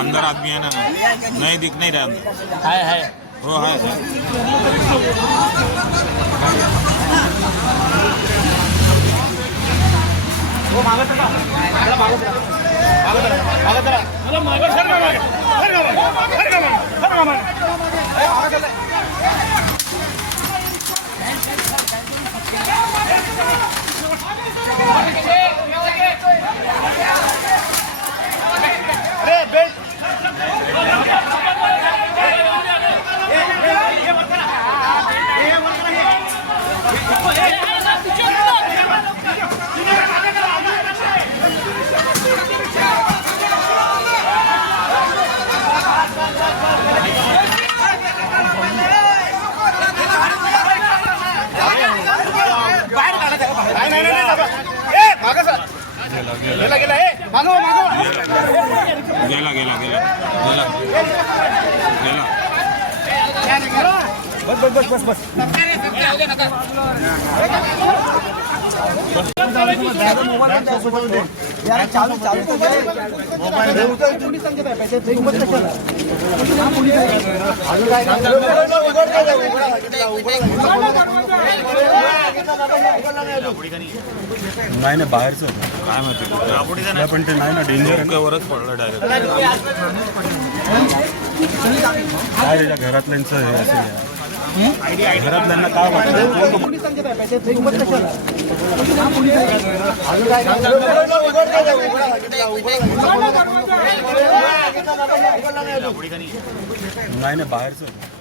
अंदर आदमी है ना, नहीं दिख नहीं रहा अंदर। है वो है वो मागं चला, मागं चला, मागं चला, मागं सर का मागं, सर का मागं, सर का मागं, सर का मागं, मागं चला. अरे बेल्ट गेला गेला ए मागो मागो गेला गेला गेला गेला गेला बस बस बस बस बस यार चालू चालू मोबाईल पोलीस सांगत आहे पैसे नाही ना बाहेरचं काय माहिती पण ते नाही ना डेंजर वरच पडलं डायरेक्ट काय घरातल्यांचं हे असेल घरातल्यांना काय वाटतं पोलीस सांगत आहे पैसे नाही ना बाहेरचं